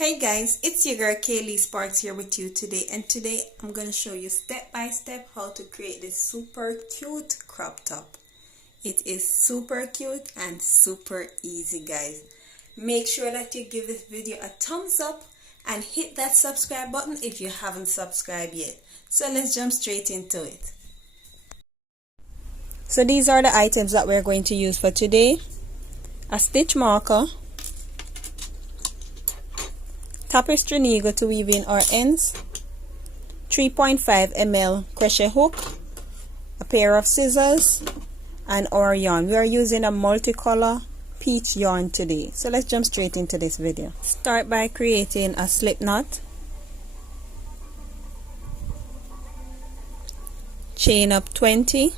Hey guys, it's your girl Kaylee Sparks here with you today, and today I'm going to show you step by step how to create this super cute crop top. It is super cute and super easy, guys. Make sure that you give this video a thumbs up and hit that subscribe button if you haven't subscribed yet. So let's jump straight into it. So these are the items that we're going to use for today. A stitch marker, tapestry needle to weave in our ends, 3.5 ml crochet hook, a pair of scissors, and our yarn. We are using a multicolor peach yarn today. So let's jump straight into this video. Start by creating a slip knot. Chain up 20.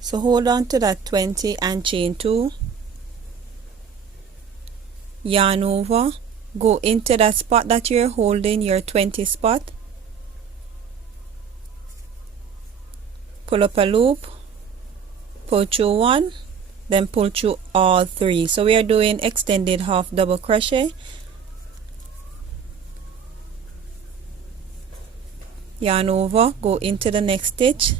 So hold on to that 20 and chain 2, yarn over, go into that spot that you're holding, your 20 spot, pull up a loop, pull through one, then pull through all 3. So we are doing extended half double crochet, yarn over, go into the next stitch.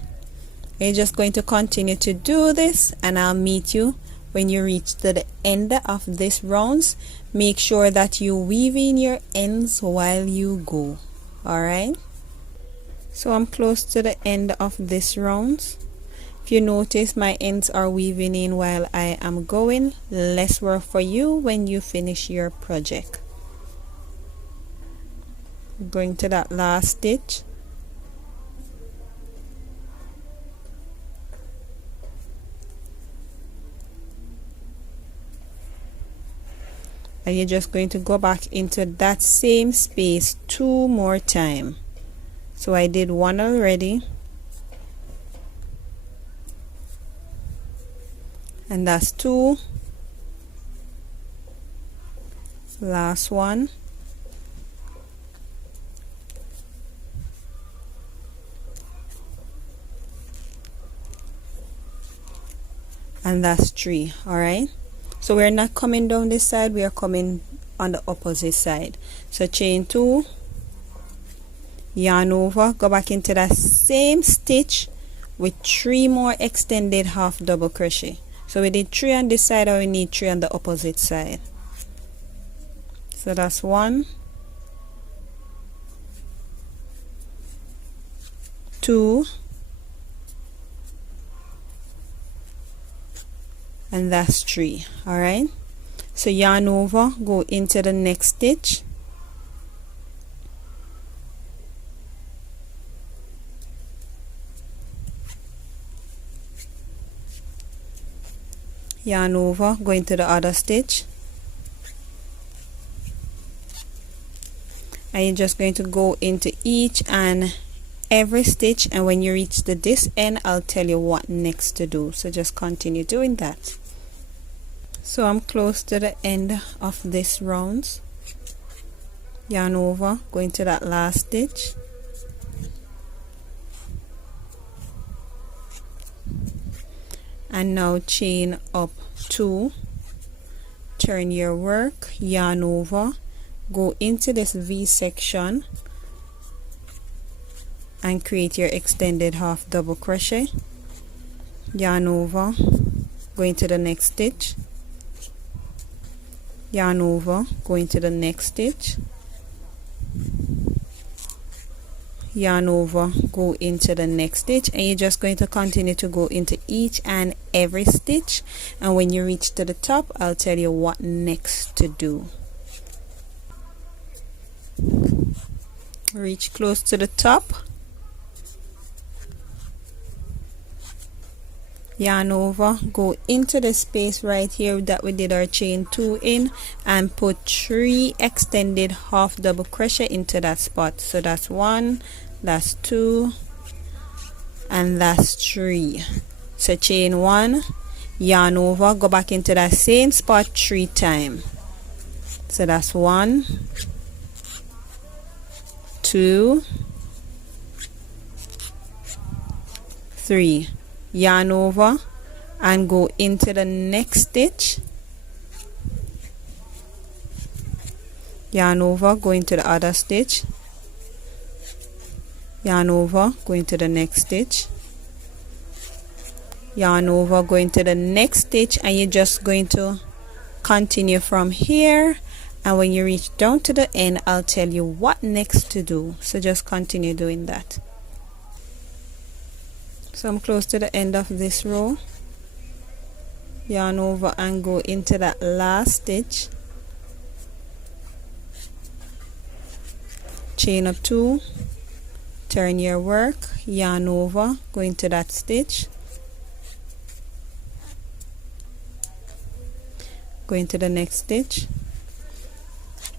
You're just going to continue to do this, and I'll meet you when you reach to the end of this rounds. Make sure that you weave in your ends while you go. Alright, so I'm close to the end of this rounds. If you notice, my ends are weaving in while I am going. Less work for you when you finish your project. Going to that last stitch, and you're just going to go back into that same space 2 more times. So I did 1 already, and that's 2. Last one, and that's 3. All right, so we're not coming down this side, we are coming on the opposite side. So chain 2, yarn over, go back into that same stitch with 3 more extended half double crochet. So we did 3 on this side, and we need 3 on the opposite side. So that's 1, 2, and that's 3. All right, so yarn over, go into the next stitch, yarn over, go into the other stitch, and you're just going to go into each and every stitch, and when you reach to this end, I'll tell you what next to do. So just continue doing that. So I'm close to the end of this rounds. Yarn over, go into that last stitch, and now chain up 2, turn your work, yarn over, go into this V section and create your extended half double crochet, yarn over, go into the next stitch, yarn over, go into the next stitch, yarn over, go into the next stitch, and you're just going to continue to go into each and every stitch, and when you reach to the top, I'll tell you what next to do. Reach close to the top, yarn over, go into the space right here that we did our chain 2 in, and put 3 extended half double crochet into that spot. So that's 1, that's 2, and that's 3. So chain 1, yarn over, go back into that same spot 3 times. So that's 1, 2, 3. yarn over and go into the next stitch, yarn over, go into the other stitch, yarn over, go into the next stitch, yarn over, go into the next stitch, and you're just going to continue from here. And when you reach down to the end, I'll tell you what next to do, so just continue doing that. So I'm close to the end of this row, yarn over and go into that last stitch, chain up 2, turn your work, yarn over, go into that stitch, go into the next stitch,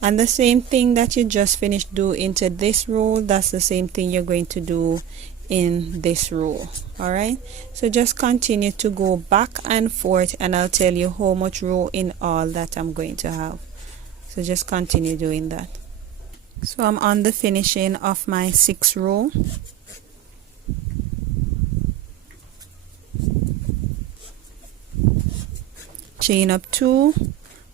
and the same thing that you just finished do into this row, that's the same thing you're going to do in this row. Alright, so just continue to go back and forth, and I'll tell you how much row in all that I'm going to have. So just continue doing that. So I'm on the finishing of my 6th row. Chain up 2.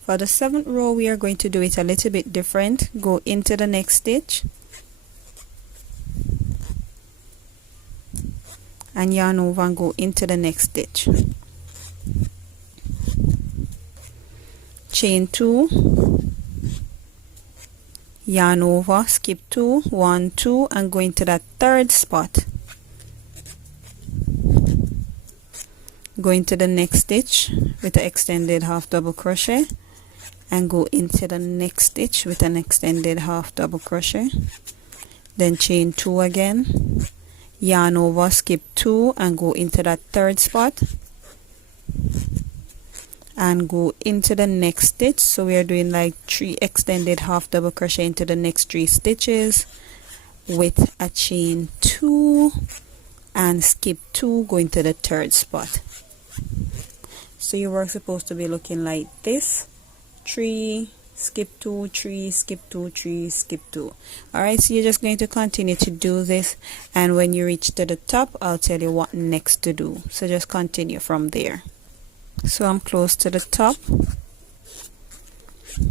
For the 7th row we are going to do it a little bit different. Go into the next stitch and yarn over and go into the next stitch, chain 2, yarn over, skip 2, 1, 2, and go into that 3rd spot, go into the next stitch with an extended half double crochet and go into the next stitch with an extended half double crochet, then chain 2 again, yarn over, skip 2 and go into that 3rd spot and go into the next stitch. So we are doing like 3 extended half double crochet into the next 3 stitches with a chain 2 and skip 2, go into the 3rd spot. So your work supposed to be looking like this: 3, skip 2, 3, skip 2, 3, skip 2. Alright, so you're just going to continue to do this, and when you reach to the top I'll tell you what next to do, so just continue from there. So I'm close to the top,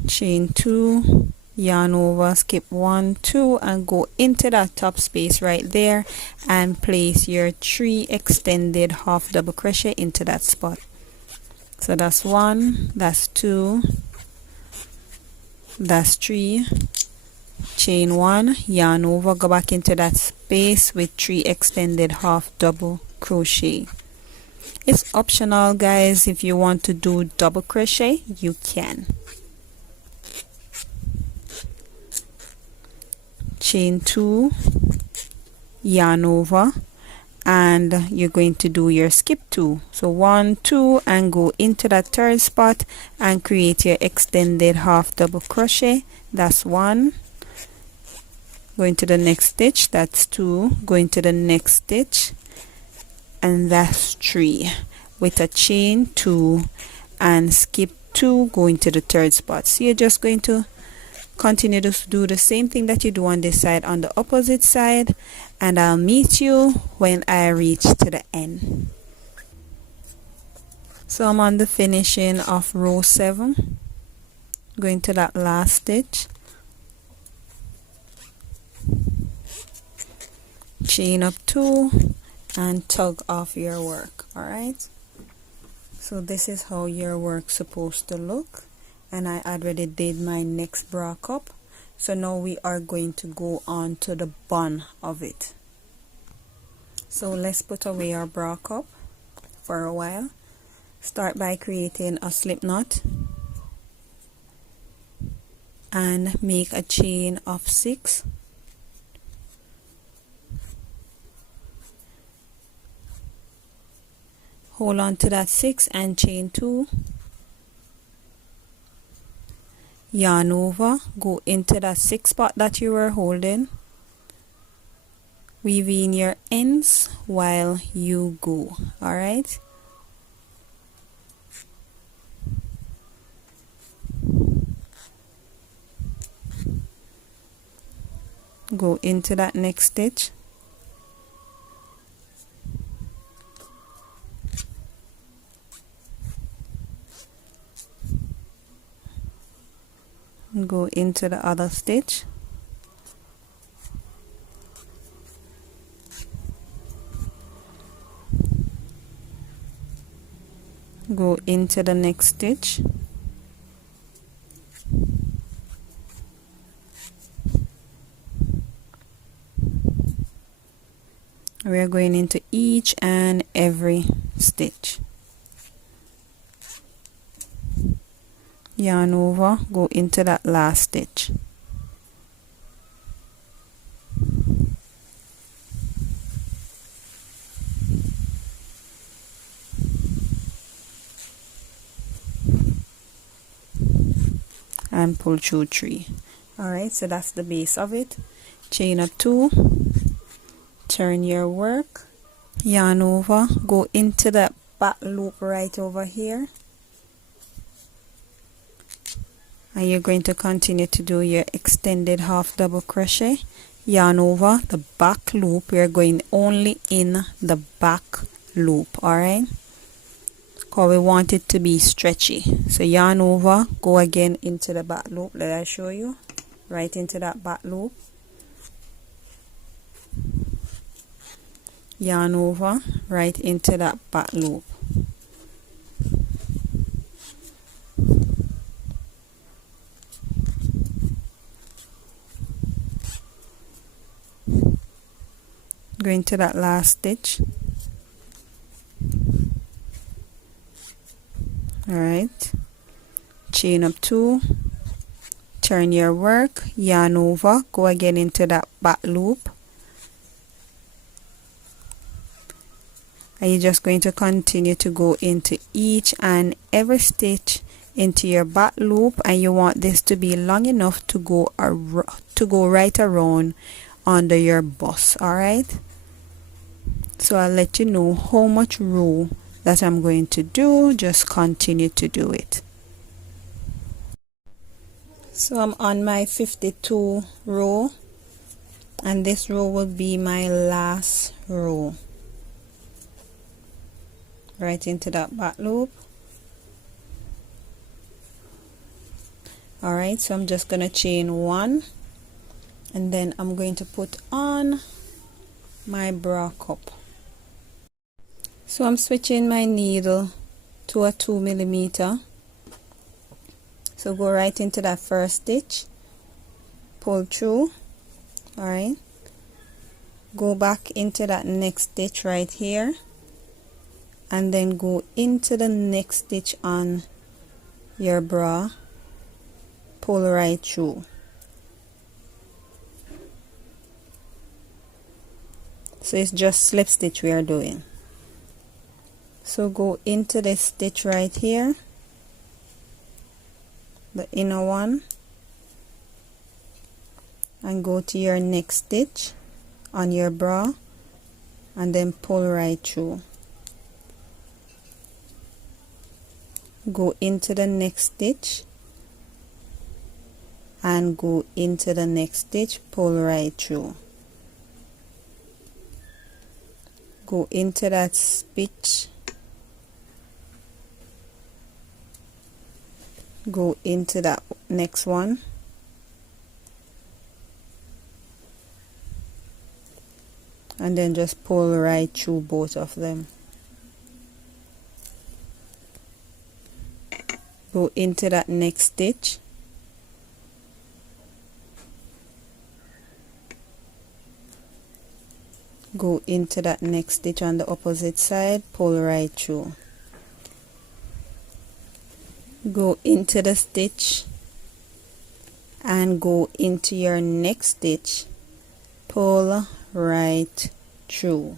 chain 2, yarn over, skip 1, 2 and go into that top space right there and place your 3 extended half double crochet into that spot. So that's 1, that's 2, that's 3, chain 1, yarn over, go back into that space with 3 extended half double crochet. It's optional, guys. If you want to do double crochet, you can. Chain 2, yarn over, and you're going to do your skip 2. So 1, 2 and go into that 3rd spot and create your extended half double crochet. That's 1. Go into the next stitch, that's 2. Go into the next stitch, and that's 3 with a chain 2 and skip 2, go into the 3rd spot. So you're just going to continue to do the same thing that you do on this side on the opposite side, and I'll meet you when I reach to the end. So I'm on the finishing of row 7, going to that last stitch, chain up 2 and tug off your work. Alright, so this is how your work's supposed to look, and I already did my next bra cup. So now we are going to go on to the bun of it. So let's put away our bra cup for a while. Start by creating a slip knot and make a chain of 6. Hold on to that 6 and chain 2, yarn over, go into that 6 spot that you were holding, weave in your ends while you go. Alright, go into that next stitch, go into the other stitch, go into the next stitch, we are going into each and every stitch, yarn over, go into that last stitch, and pull through 3. Alright, so that's the base of it. Chain up 2, turn your work, yarn over, go into the back loop right over here, and you're going to continue to do your extended half double crochet, yarn over the back loop. We're going only in the back loop, alright, because we want it to be stretchy. So yarn over, go again into the back loop. Let I show you, right into that back loop, yarn over, right into that back loop, go into that last stitch. Alright, chain up 2, turn your work, yarn over, go again into that back loop, and you're just going to continue to go into each and every stitch into your back loop, and you want this to be long enough to go right around under your bust. Alright, so I'll let you know how much row that I'm going to do. Just continue to do it. So I'm on my 52 row, and this row will be my last row, right into that back loop. Alright, so I'm just gonna chain 1, and then I'm going to put on my bra cup. So I'm switching my needle to a 2mm. So go right into that first stitch, pull through, alright, go back into that next stitch right here, and then go into the next stitch on your bra, pull right through. So it's just slip stitch we are doing. So go into this stitch right here, the inner one, and go to your next stitch on your bra, and then pull right through. Go into the next stitch and go into the next stitch, pull right through. Go into that stitch, go into that next one, and then just pull right through both of them. Go into that next stitch, go into that next stitch on the opposite side, pull right through. Go into the stitch and go into your next stitch, pull right through.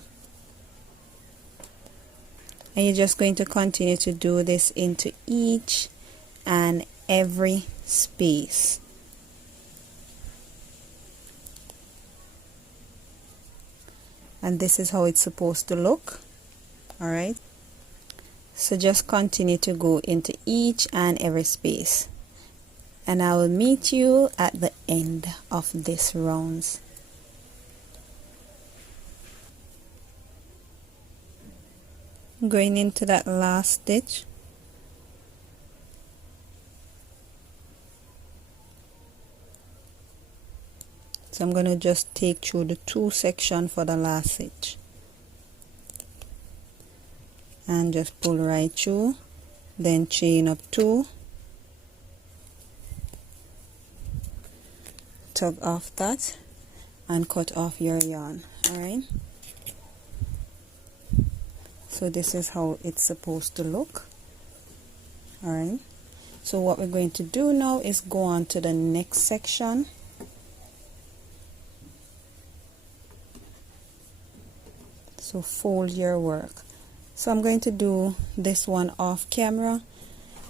And you're just going to continue to do this into each and every space. And this is how it's supposed to look. Alright, so just continue to go into each and every space, and I will meet you at the end of this rounds. Going into that last stitch, So I'm going to just take through the 2 section for the last stitch and just pull right through, then chain up 2, tug off that and cut off your yarn. Alright, so this is how it's supposed to look. Alright, so what we're going to do now is go on to the next section. So fold your work. So I'm going to do this one off camera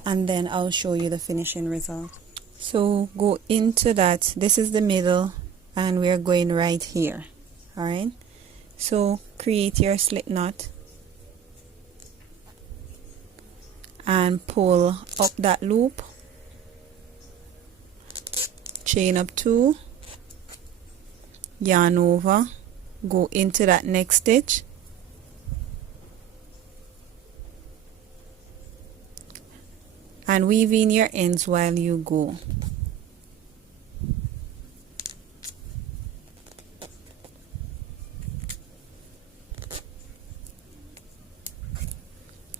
and then I'll show you the finishing result. So go into that, this is the middle and we're going right here. Alright, so create your slip knot and pull up that loop, chain up 2, yarn over, go into that next stitch, and weave in your ends while you go.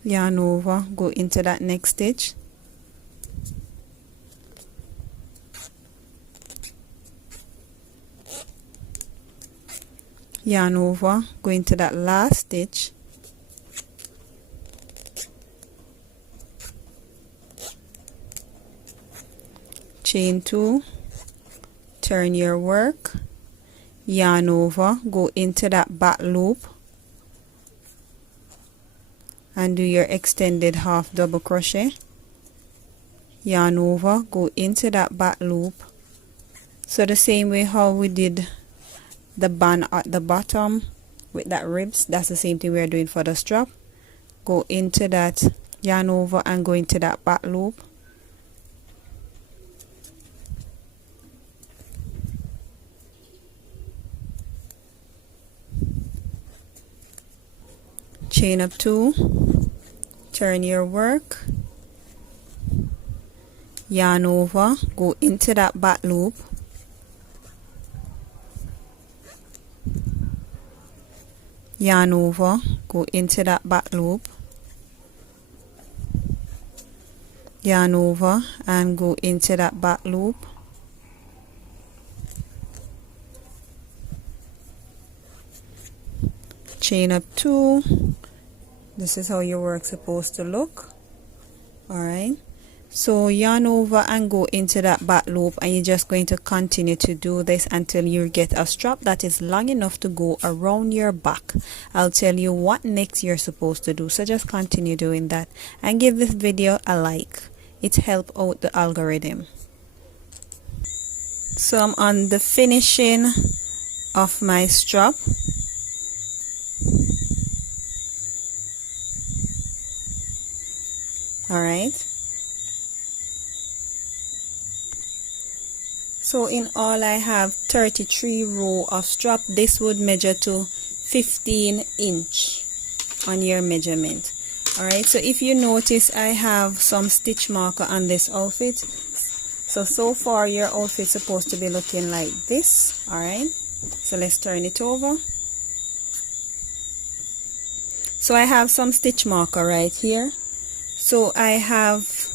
Yarn over, go into that next stitch, yarn over, go into that last stitch, chain 2, turn your work, yarn over, go into that back loop and do your extended half double crochet, yarn over, go into that back loop. So the same way how we did the band at the bottom with that ribs, that's the same thing we're doing for the strap. Go into that, yarn over and go into that back loop, chain up 2, turn your work, yarn over, go into that back loop, yarn over, go into that back loop, yarn over and go into that back loop, chain up 2. This is how your work's supposed to look. Alright, so yarn over and go into that back loop, and you're just going to continue to do this until you get a strap that is long enough to go around your back. I'll tell you what next you're supposed to do, so just continue doing that and give this video a like. It helps out the algorithm. So I'm on the finishing of my strap. Alright, so in all I have 33 row of strap. This would measure to 15 inch on your measurement. Alright, so if you notice I have some stitch marker on this outfit. So far your outfit is supposed to be looking like this. Alright, so let's turn it over. So I have some stitch marker right here. So I have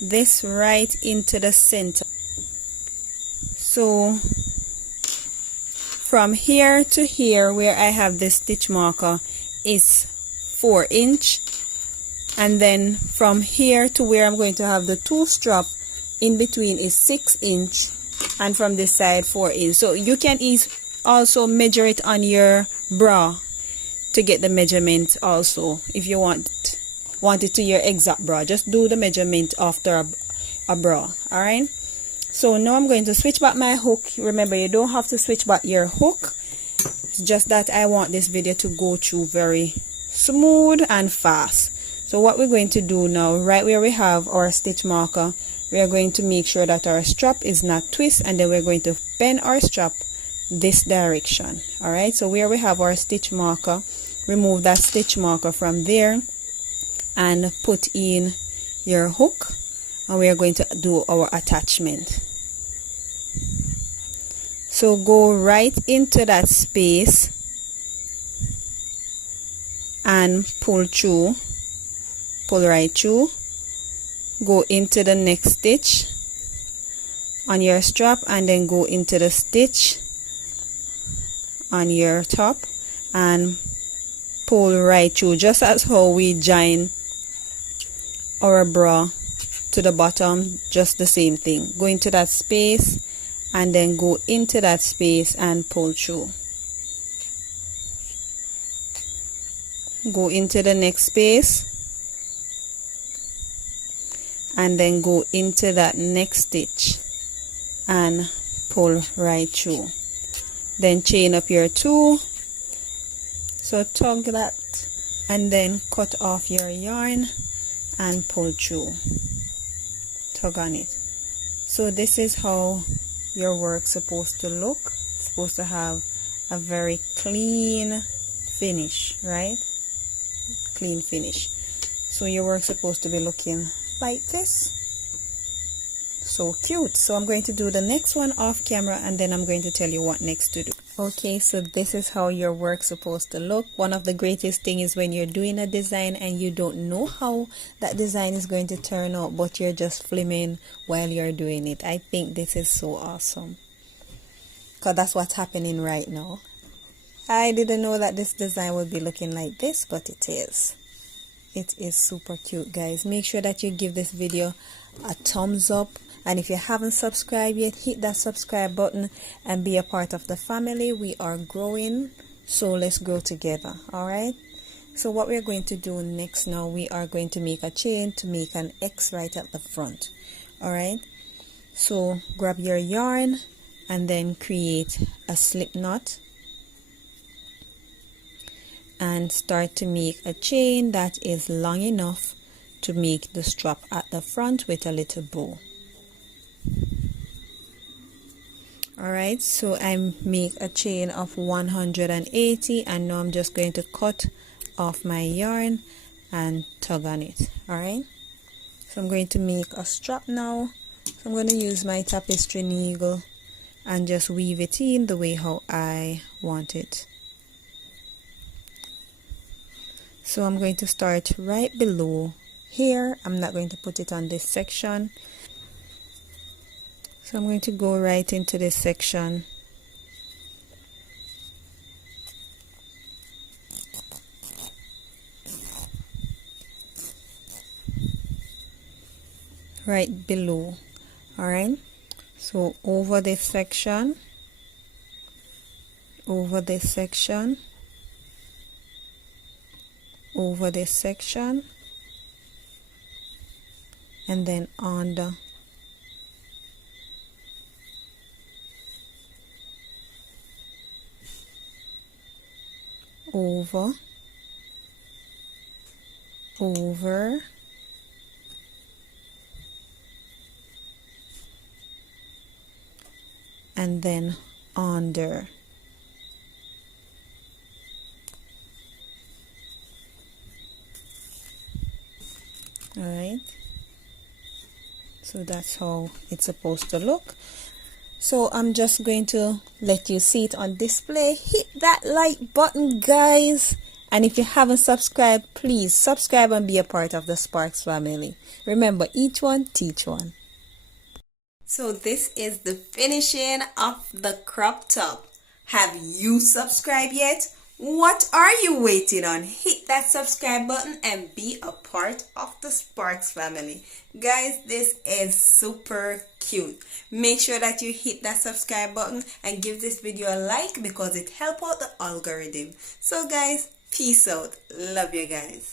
this right into the center. So from here to here where I have this stitch marker is 4 inch, and then from here to where I'm going to have the 2 strap in between is 6 inch, and from this side 4 inch. So you can also measure it on your bra to get the measurement also if you want it to your exact bra. Just do the measurement after a bra. Alright, so now I'm going to switch back my hook. Remember, you don't have to switch back your hook, it's just that I want this video to go through very smooth and fast. So what we're going to do now, right where we have our stitch marker, we are going to make sure that our strap is not twist, and then we're going to bend our strap this direction. Alright, so where we have our stitch marker, remove that stitch marker from there and put in your hook, and we are going to do our attachment. So go right into that space and pull right through. Go into the next stitch on your strap and then go into the stitch on your top and pull right through, just as how we join our bra to the bottom. Just the same thing. Go into that space and then go into that space and pull through. Go into the next space and then go into that next stitch and pull right through. Then chain up your 2, so tug that and then cut off your yarn and pull through, tug on it. So this is how your work's supposed to look. It's supposed to have a very clean finish, right? Clean finish. So your work's supposed to be looking like this. So cute. So I'm going to do the next one off camera and then I'm going to tell you what next to do. Okay, so this is how your work's supposed to look. One of the greatest things is when you're doing a design and you don't know how that design is going to turn out, but you're just filming while you're doing it. I think this is so awesome, because that's what's happening right now. I didn't know that this design would be looking like this, but it is. It is super cute, guys. Make sure that you give this video a thumbs up, and if you haven't subscribed yet, hit that subscribe button and be a part of the family. We are growing, so let's grow together. All right, so what we're going to do next now, we are going to make a chain to make an X right at the front. All right, so grab your yarn and then create a slip knot and start to make a chain that is long enough to make the strap at the front with a little bow. Alright, so I make a chain of 180 and now I'm just going to cut off my yarn and tug on it. Alright, so I'm going to make a strap now. So I'm going to use my tapestry needle and just weave it in the way how I want it. So I'm going to start right below here. I'm not going to put it on this section. So I'm going to go right into this section. Right below. Alright. So over this section. Over this section. Over this section. And then under. Over, over, and then under. All right, so that's how it's supposed to look. So I'm just going to let you see it on display. Hit that like button, guys. And if you haven't subscribed, please subscribe and be a part of the Sparks family. Remember, each one, teach one. So this is the finishing of the crop top. Have you subscribed yet? What are you waiting on? Hit that subscribe button and be a part of the Sparks family. Guys, this is super cute. Make sure that you hit that subscribe button and give this video a like because it helps out the algorithm. So guys, peace out. Love you guys.